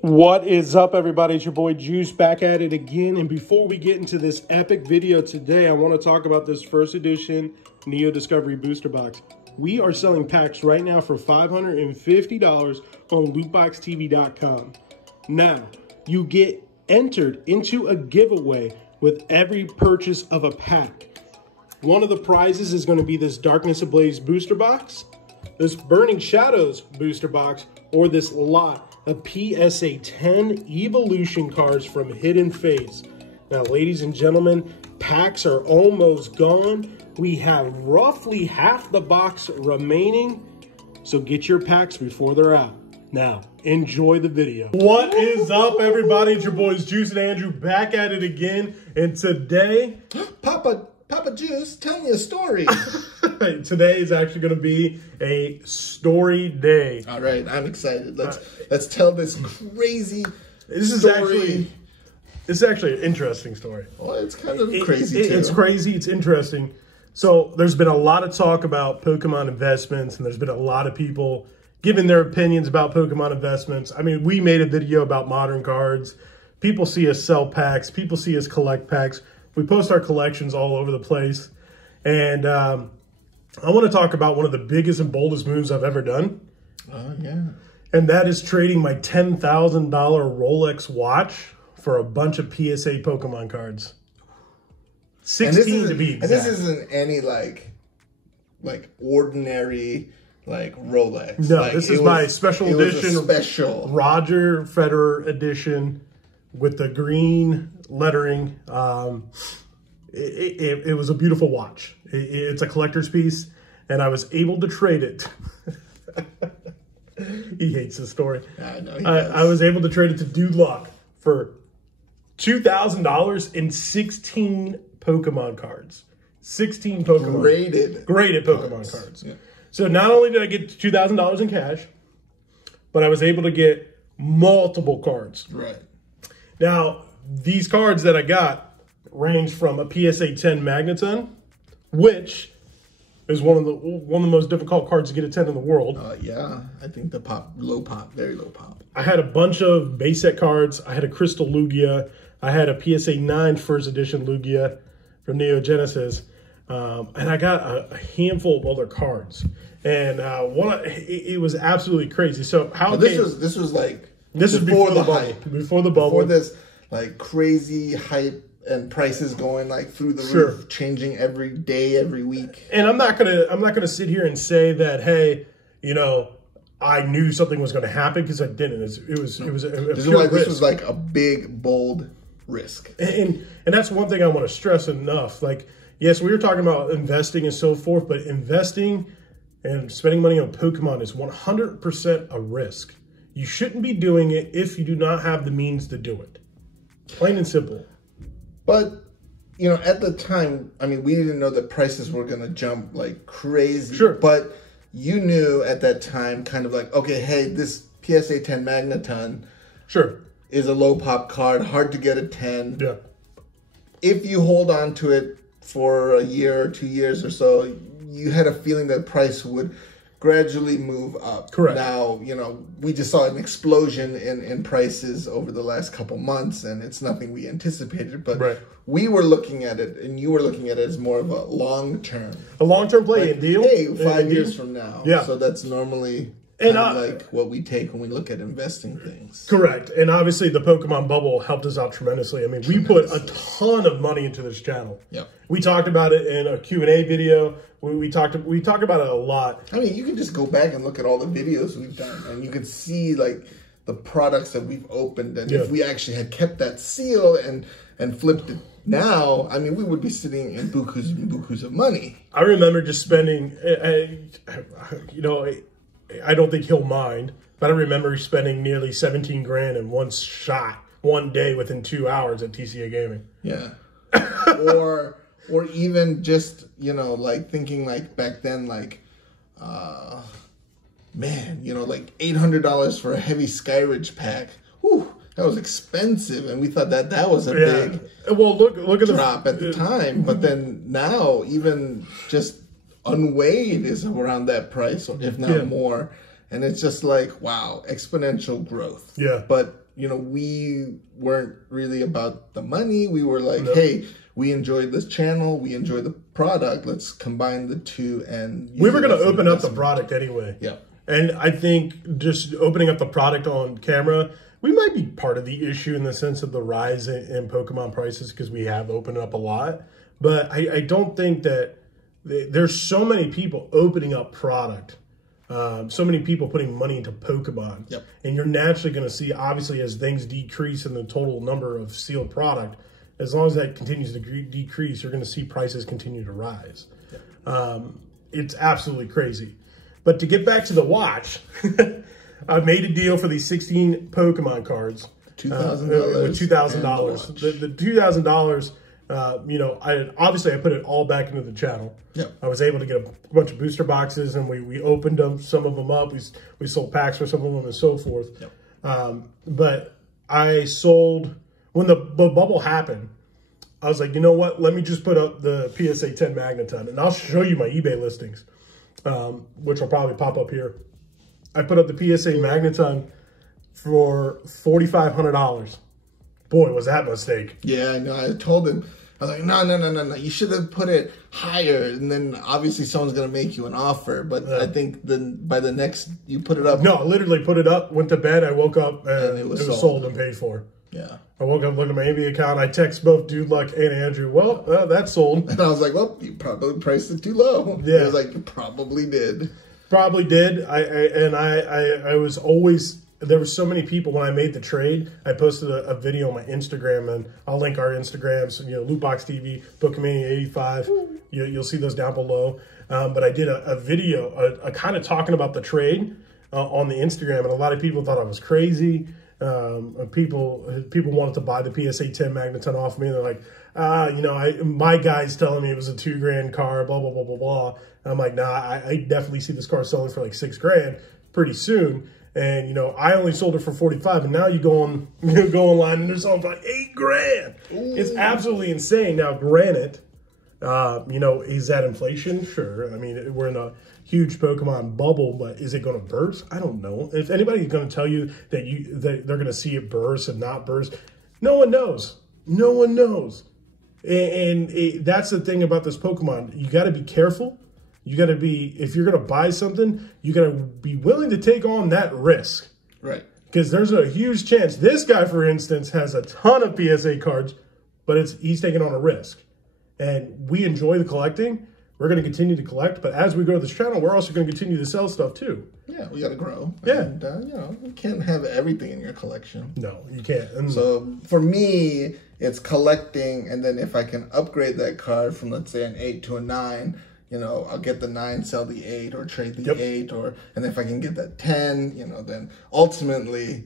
What is up, everybody? It's your boy Juice back at it again. And before we get into this epic video today, I want to talk about this first edition Neo Discovery booster box. We are selling packs right now for $550 on lootboxtv.com. Now, you get entered into a giveaway with every purchase of a pack. One of the prizes is going to be this Darkness Ablaze booster box, this Burning Shadows booster box, or this lot of PSA 10 Evolution cards from Hidden Fates. Now, ladies and gentlemen, packs are almost gone. We have roughly half the box remaining, so get your packs before they're out. Now, enjoy the video. What is up, everybody? It's your boys Juice and Andrew back at it again, and today... Papa Juice, tell me a story. Today is actually going to be a story day. All right, I'm excited. Let's tell this crazy This is actually an interesting story. Well, it's kind of crazy too. It's crazy. It's interesting. So there's been a lot of talk about Pokemon investments, and there's been a lot of people giving their opinions about Pokemon investments. I mean, we made a video about modern cards. People see us sell packs. People see us collect packs. We post our collections all over the place. And I want to talk about one of the biggest and boldest moves I've ever done. Yeah. And that is trading my $10,000 Rolex watch for a bunch of PSA Pokemon cards. 16 to be exact. And this isn't any like ordinary Rolex. No, this is my special edition. Special Roger Federer edition with the green lettering. It was a beautiful watch. It's a collector's piece, and I was able to trade it. He hates this story. I know. I was able to trade it to Dude Luck for $2,000 in 16 Pokemon cards. 16 Pokemon. Graded Pokemon cards. Yeah. So not only did I get $2,000 in cash, but I was able to get multiple cards. Right. Now, these cards that I got range from a PSA 10 Magneton, which is one of the most difficult cards to get a 10 in the world. Yeah, I think the very low pop. I had a bunch of base set cards. I had a Crystal Lugia. I had a PSA 9 first edition Lugia from Neo Genesis. And I got a handful of other cards. And it was absolutely crazy. So this was before the hype. Before the bubble. Before this crazy hype and prices going through the roof, changing every day, every week. And I'm not gonna sit here and say that, hey, I knew something was gonna happen, because I didn't. It was a this was like a big, bold risk. And that's one thing I want to stress enough. Yes, we were talking about investing and so forth, but investing and spending money on Pokemon is 100% a risk. You shouldn't be doing it if you do not have the means to do it. Plain and simple. But, at the time, I mean, we didn't know that prices were going to jump like crazy. Sure. But you knew at that time okay, hey, this PSA 10 Magneton is a low pop card, hard to get a 10. Yeah. If you hold on to it for a year or 2 years or so, you had a feeling that price would gradually move up. Correct. Now, we just saw an explosion in prices over the last couple months, and it's nothing we anticipated, but we were looking at it, and you were looking at it as more of a long-term. A long-term play deal. Hey, 5 years from now. Yeah. So that's normally what we take when we look at investing things. Correct. And obviously the Pokemon bubble helped us out tremendously. I mean, we put a ton of money into this channel. Yep. We talked about it in a Q&A video. We talked about it a lot. I mean, you can just go back and look at all the videos we've done, and you can see the products that we've opened, and if we actually had kept that seal and flipped it now, I mean, we would be sitting in bukus and bukus of money. I remember just spending, I don't think he'll mind, but I remember spending nearly 17 grand in one shot, one day within 2 hours at TCA Gaming. Yeah. Or even just, thinking back then, man, $800 for a heavy Skyridge pack. Whew, that was expensive. And we thought that was a big look at drop at the time. But then now, even just unweighed is around that price, if not more. And it's just like, wow, exponential growth. Yeah. But, you know, we weren't really about the money. We were like, hey, we enjoyed this channel. We enjoy the product. Let's combine the two. And we were going to open up the product anyway. Yeah. And I think just opening up the product on camera, we might be part of the issue in the sense of the rise in Pokemon prices because we have opened up a lot. But I don't think that there's so many people opening up product. So many people putting money into Pokemon. Yep. And you're naturally going to see, obviously, as things decrease in the total number of sealed product, as long as that continues to decrease, you're going to see prices continue to rise. Yep. It's absolutely crazy. But to get back to the watch, I made a deal for these 16 Pokemon cards. $2,000. With $2,000. The $2,000, you know, I put it all back into the channel. Yep. I was able to get a bunch of booster boxes, and we opened them, some of them up. We sold packs for some of them and so forth. Yep. But I sold, when the bubble happened, I was like, you know what? Let me just put up the PSA 10 Magneton, and I'll show you my eBay listings, which will probably pop up here. I put up the PSA Magneton for $4,500. Boy, was that a mistake. Yeah, I know. I told him, I was like, no. You should have put it higher. And then obviously someone's going to make you an offer. But I think then by the next, you put it up. No, I literally put it up, went to bed. I woke up and it was sold and paid for. Yeah. I woke up, looked at my eBay account. I text both Dude Luck and Andrew. Well, that's sold. And I was like, well, you probably priced it too low. Yeah. I was like, you probably did. Probably did. I was always, there were so many people when I made the trade. I posted a video on my Instagram, and I'll link our Instagrams, you know, Lootbox TV, Bookmania 85. You'll see those down below. But I did a video, kind of talking about the trade on the Instagram, and a lot of people thought I was crazy. People wanted to buy the PSA 10 Magneton off me. They're like, you know, my guy's telling me it was a $2,000 car, blah, blah, blah, blah, blah. And I'm like, nah, I definitely see this car selling for like $6,000 pretty soon. And, you know, I only sold it for 45, and now you go online and they're selling for like $8,000. It's absolutely insane. Now, granted, you know, is that inflation? Sure. I mean, we're in a huge Pokemon bubble, but is it going to burst? I don't know. If anybody's going to tell you that they're going to see it burst and not burst, no one knows. No one knows. And that's the thing about this Pokemon. You got to be careful. You got to be, if you're going to buy something, you got to be willing to take on that risk. Right. Because there's a huge chance. This guy, for instance, has a ton of PSA cards, but he's taking on a risk. And we enjoy the collecting. We're going to continue to collect. But as we grow this channel, we're also going to continue to sell stuff too. Yeah, we got to grow. Yeah. And, you know, you can't have everything in your collection. No, you can't. And so for me, it's collecting. And then if I can upgrade that card from, let's say, an 8 to a 9, you know, I'll get the 9, sell the 8, or trade the 8, and if I can get that 10, you know, then ultimately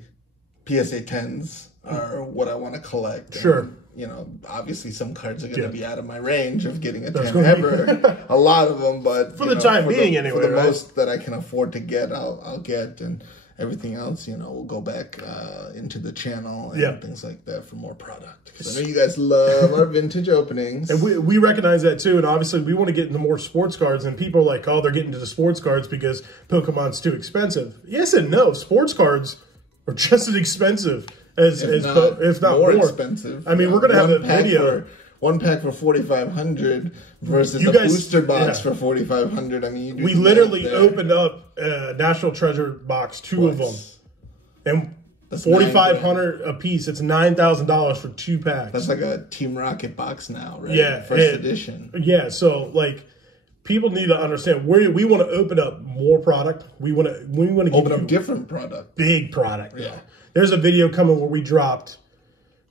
PSA 10s are what I want to collect. Sure. And, you know, obviously some cards are going to be out of my range of getting a 10 ever. A lot of them, but for the time being, anyway, for the most that I can afford to get, I'll get, and everything else, you know, we'll go back into the channel and things like that for more product. Because I know you guys love our vintage openings. And we recognize that too. And obviously we want to get into more sports cards. And people are like, oh, they're getting into the sports cards because Pokemon's too expensive. Yes and no. Sports cards are just as expensive as if not more expensive. I mean, we're going to have a video. One pack for $4,500 versus a booster box for $4,500. I mean, we literally opened up National Treasure box, 2 of them, and $4,500 a piece. It's $9,000 for 2 packs. That's like a Team Rocket box now, right? Yeah, first edition. Yeah, so like people need to understand we want to open up more product. We want to open up different product, big product. Yeah, there's a video coming where we dropped.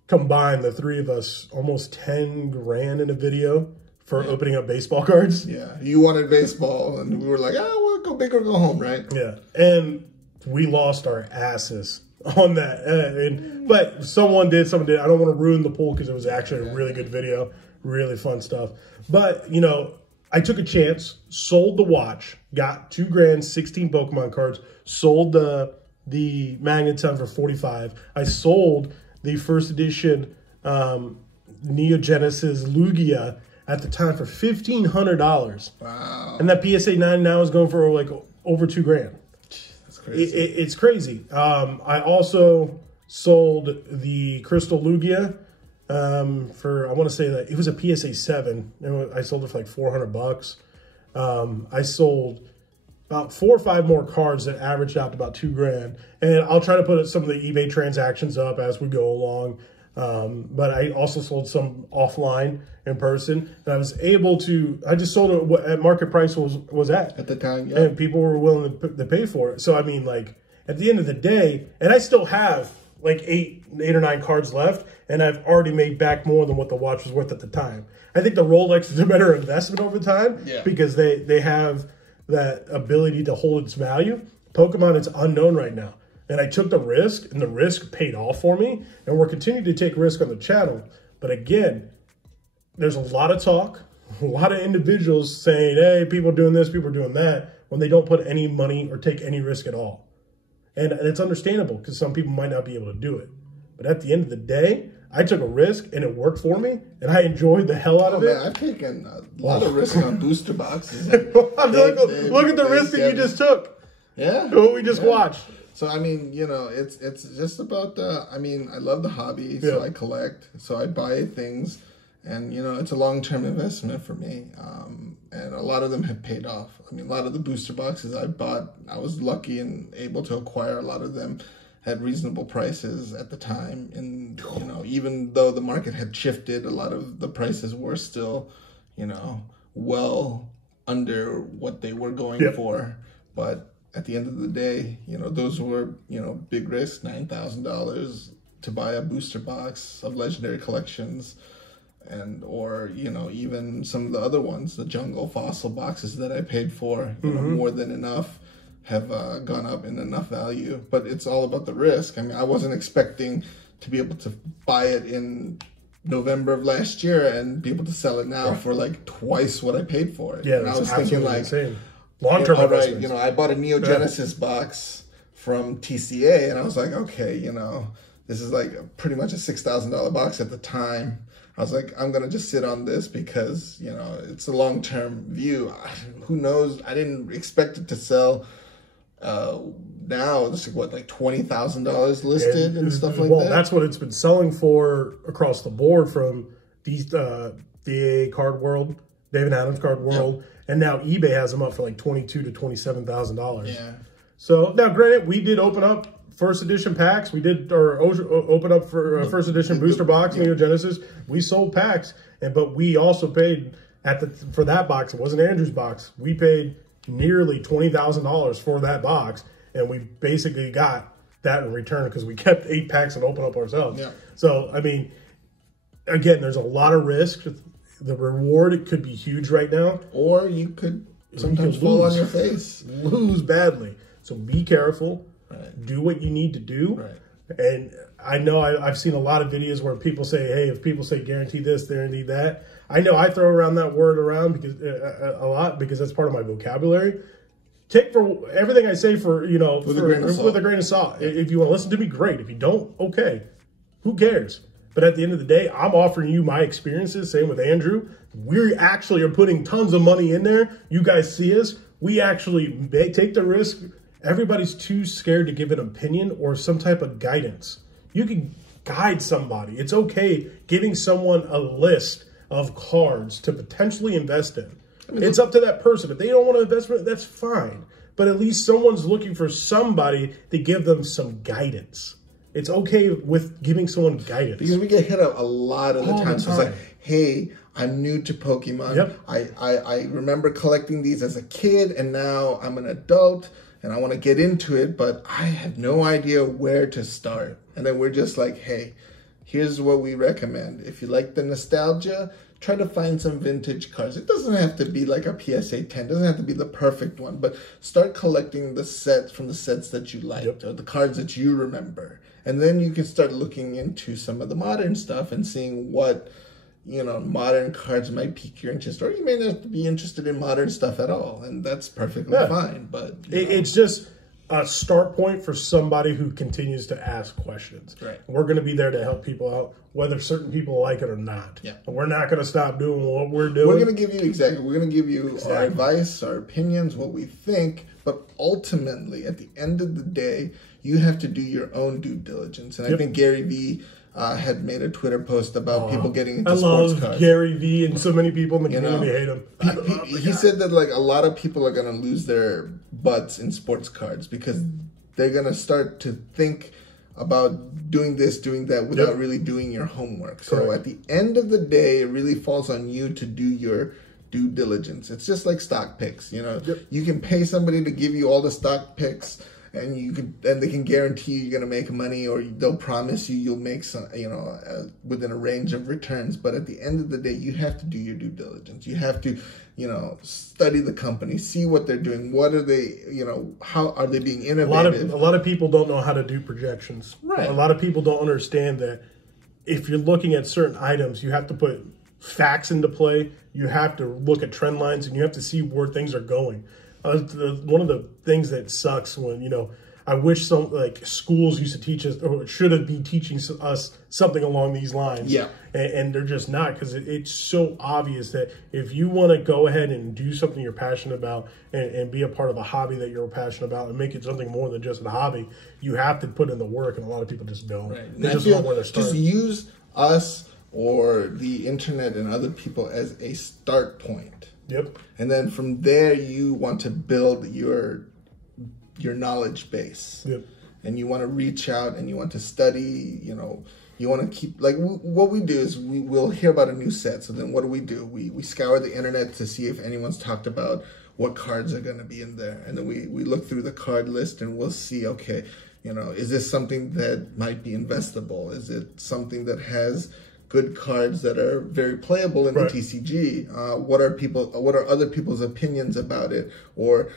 Combined, the 3 of us, almost $10,000 in a video for opening up baseball cards. Yeah, you wanted baseball, and we were like, we'll go big or go home, right? Yeah, and we lost our asses on that. But someone did. I don't want to ruin the pool because it was actually a really good video, really fun stuff. But, you know, I took a chance, sold the watch, got $2,000, 16 Pokemon cards, sold the Magneton for $45,000. I sold the first edition Neo Genesis Lugia at the time for $1,500. Wow. And that PSA 9 now is going for like over $2,000. That's crazy. It's crazy. I also sold the Crystal Lugia for, I want to say that it was a PSA 7. I sold it for like $400. I sold about 4 or 5 more cards that averaged out to about $2,000. And I'll try to put some of the eBay transactions up as we go along. But I also sold some offline in person. And I was able to, I just sold it at market price was at the time. Yeah. And people were willing to pay for it. So, I mean, like, at the end of the day, and I still have like 8 or 9 cards left, and I've already made back more than what the watch was worth at the time. I think the Rolex is a better investment over time because they have that ability to hold its value. Pokemon is unknown right now. And I took the risk, and the risk paid off for me. And we're continuing to take risk on the channel. But again, there's a lot of talk, a lot of individuals saying, hey, people are doing this, people are doing that, when they don't put any money or take any risk at all. And it's understandable because some people might not be able to do it. But at the end of the day, I took a risk and it worked for me, and I enjoyed the hell out of it. Man, I've taken a lot of risk on booster boxes. Look at the risk that you just took. Yeah. What we just watched. So, I mean, you know, it's just about, I mean, I love the hobby, so I collect, so I buy things, and, you know, it's a long-term investment for me, and a lot of them have paid off. I mean, a lot of the booster boxes I bought, I was lucky and able to acquire a lot of them at reasonable prices at the time, and, you know, even though the market had shifted, a lot of the prices were still, you know, well under what they were going for, but at the end of the day, you know, those were, you know, big risks, $9,000 to buy a booster box of Legendary Collections, and, or, you know, even some of the other ones, the Jungle Fossil boxes that I paid for, you know, more than enough, have gone up in enough value. But it's all about the risk. I mean, I wasn't expecting to be able to buy it in November of last year and be able to sell it now for like twice what I paid for it. Yeah, and I was thinking like, insane. Long-term investments. You know, I bought a Neo Genesis box from TCA, and I was like, okay, you know, this is like pretty much a $6,000 box at the time. I was like, I'm gonna just sit on this because, you know, it's a long-term view. Who knows? I didn't expect it to sell. Now it's like what, like $20,000 listed and stuff like that. Well, that's what it's been selling for across the board from these DA Card World, David Adams Card World. And now eBay has them up for like $22,000 to $27,000. Yeah. So now, granted, we did open up first edition packs. We did open up for first edition booster box, Neo Genesis. We sold packs, but we also paid for that box. It wasn't Andrew's box. We paid nearly $20,000 for that box, and we basically got that in return because we kept 8 packs and opened up ourselves. Yeah. So I mean, again, there's a lot of risk. The reward, it could be huge right now. Or you could sometimes fall on your face. Lose badly. So be careful. Right. Do what you need to do. Right. And I know I've seen a lot of videos where people say, hey, if people say guarantee this, guarantee that. I know I throw around that word around because a lot because that's part of my vocabulary. Take for everything I say for, you know, with a grain of salt. If you want to listen to me, great. If you don't, okay. Who cares? But at the end of the day, I'm offering you my experiences. Same with Andrew. We actually are putting tons of money in there. You guys see us. We actually take the risk. Everybody's too scared to give an opinion or some type of guidance. You can guide somebody. It's okay giving someone a list of cards to potentially invest in. I mean, it's up to that person. If they don't want to invest in it, that's fine. But at least someone's looking for somebody to give them some guidance. It's okay with giving someone guidance. Because we get hit up a lot of the time. So it's like, hey, I'm new to Pokemon. Yep. I remember collecting these as a kid, and now I'm an adult, and I want to get into it, but I have no idea where to start. And then we're just like, hey, here's what we recommend. If you like the nostalgia, try to find some vintage cards. It doesn't have to be like a PSA 10. It doesn't have to be the perfect one, but start collecting the sets from the sets that you liked or the cards that you remember. And then you can start looking into some of the modern stuff and seeing what, you know, modern cards might pique your interest. Or you may not be interested in modern stuff at all, and that's perfectly fine. But it's just, a start point for somebody who continues to ask questions. Right. We're going to be there to help people out, whether certain people like it or not. Yeah. And we're not going to stop doing what we're doing. We're going to give you we're going to give you our advice, our opinions, what we think, but ultimately, at the end of the day, you have to do your own due diligence. And I think Gary Vee had made a Twitter post about people getting into sports cars. I love Gary Vee, and so many people in the community hate him. He said that like a lot of people are going to lose their butts in sports cards because they're going to start to think about doing this, doing that without really doing your homework. So at the end of the day, it really falls on you to do your due diligence. It's just like stock picks. You know, you can pay somebody to give you all the stock picks, and they can guarantee you're going to make money, or they'll promise you'll make some, within a range of returns. But at the end of the day, you have to do your due diligence. You have to, study the company, see what they're doing. What are they, how are they being innovative? A lot of people don't know how to do projections. Right. A lot of people don't understand that if you're looking at certain items, you have to put facts into play. You have to look at trend lines, and you have to see where things are going. One of the things that sucks when, I wish some schools used to teach us, or should have been teaching us something along these lines. Yeah. And they're just not, because it's so obvious that if you want to go ahead and do something you're passionate about and be a part of a hobby that you're passionate about and make it something more than just a hobby, you have to put in the work, and a lot of people just don't. Right. They just don't want to start. Just use us or the internet and other people as a start point. Yep. And then from there, you want to build your knowledge base. Yep. And you want to reach out, and you want to study, you want to keep, what we do is we'll hear about a new set. So then what do? We scour the internet to see if anyone's talked about what cards are going to be in there. And then we look through the card list, and we'll see, okay, is this something that might be investable? Is it something that has good cards that are very playable in the TCG? What are other people's opinions about it? Or,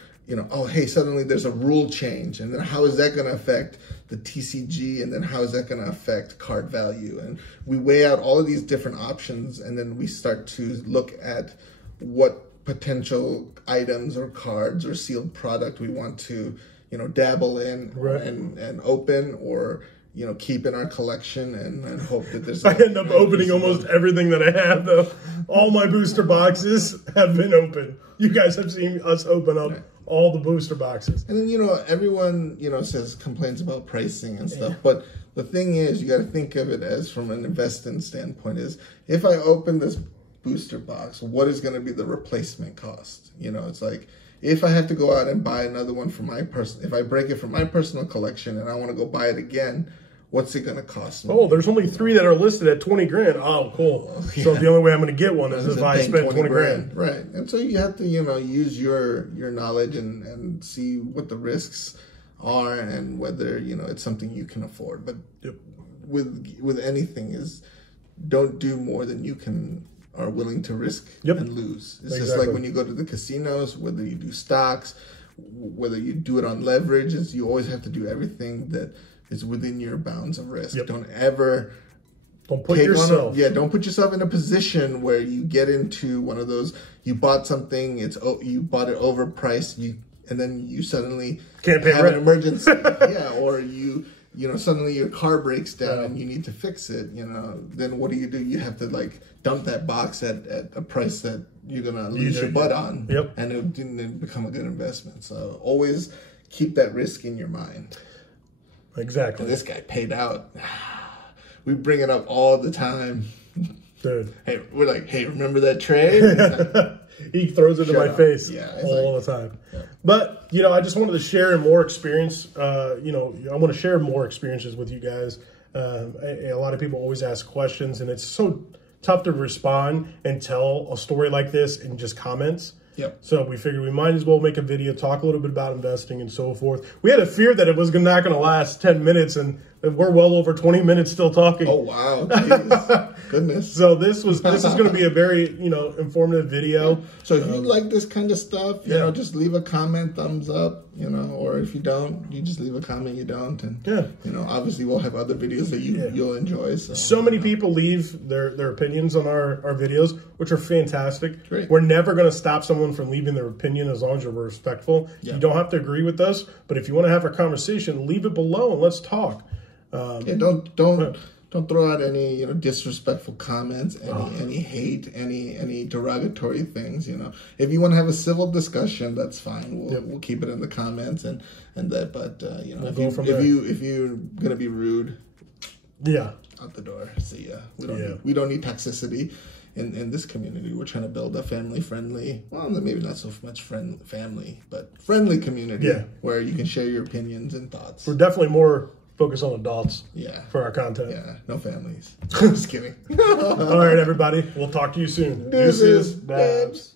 oh, hey, suddenly there's a rule change, and then how is that going to affect the TCG, and then how is that going to affect card value? And we weigh out all of these different options, and then we start to look at what potential items or cards or sealed product we want to, dabble in and open, or keep in our collection, and hope that there's... I end up opening almost everything that I have, though. All my booster boxes have been opened. You guys have seen us open up all the booster boxes. And then, everyone, complains about pricing and stuff. But the thing is, you got to think of it as, from an investing standpoint, is if I open this booster box, what is going to be the replacement cost? It's like, if I have to go out and buy another one for if I break it from my personal collection and I want to go buy it again, what's it going to cost me? Oh, there's only 3 that are listed at 20 grand. Oh, cool. Yeah. So the only way I'm going to get one is if I spend 20 grand. Right. And so you have to, use your knowledge and see what the risks are, and whether, it's something you can afford. But with anything is, don't do more than you are willing to risk and lose. It's just like when you go to the casinos, whether you do stocks, whether you do it on leverage, you always have to do everything that is within your bounds of risk. Don't put yourself. Don't put yourself in a position where you get into one of those, you bought something, you bought it overpriced, and then you suddenly can't pay have rent. An emergency. Or suddenly your car breaks down and you need to fix it, then what do? You have to dump that box at a price that you're going to lose your butt on. And it didn't become a good investment. So always keep that risk in your mind. Exactly. And this guy paid out. We bring it up all the time. Dude. Hey, we're like, hey, remember that trade? He throws it in my face all the time. Yeah. But, I just wanted to share more experience. I want to share more experiences with you guys. A lot of people always ask questions, and it's so tough to respond and tell a story like this in just comments. So we figured we might as well make a video, talk a little bit about investing and so forth. We had a fear that it was not going to last 10 minutes, and We're well over 20 minutes still talking. Oh, wow. Jeez. Goodness. So this is going to be a very, informative video. So if you like this kind of stuff, you know, just leave a comment, thumbs up, or if you don't, you just leave a comment, you don't. And, obviously we'll have other videos that you'll enjoy. So many people leave their opinions on our videos, which are fantastic. Great. We're never going to stop someone from leaving their opinion as long as you're respectful. Yeah. You don't have to agree with us, but if you want to have a conversation, leave it below and let's talk. Don't throw out any disrespectful comments, any hate, any derogatory things. If you want to have a civil discussion, that's fine. We'll keep it in the comments and that. But if you're gonna be rude, out the door. See ya. We don't need toxicity in this community. We're trying to build a family-friendly, well, maybe not so much family, but friendly community where you can share your opinions and thoughts. We're definitely more focus on adults for our content. Yeah, no families. I'm just kidding. All right, everybody. We'll talk to you soon. Deuces, dabs.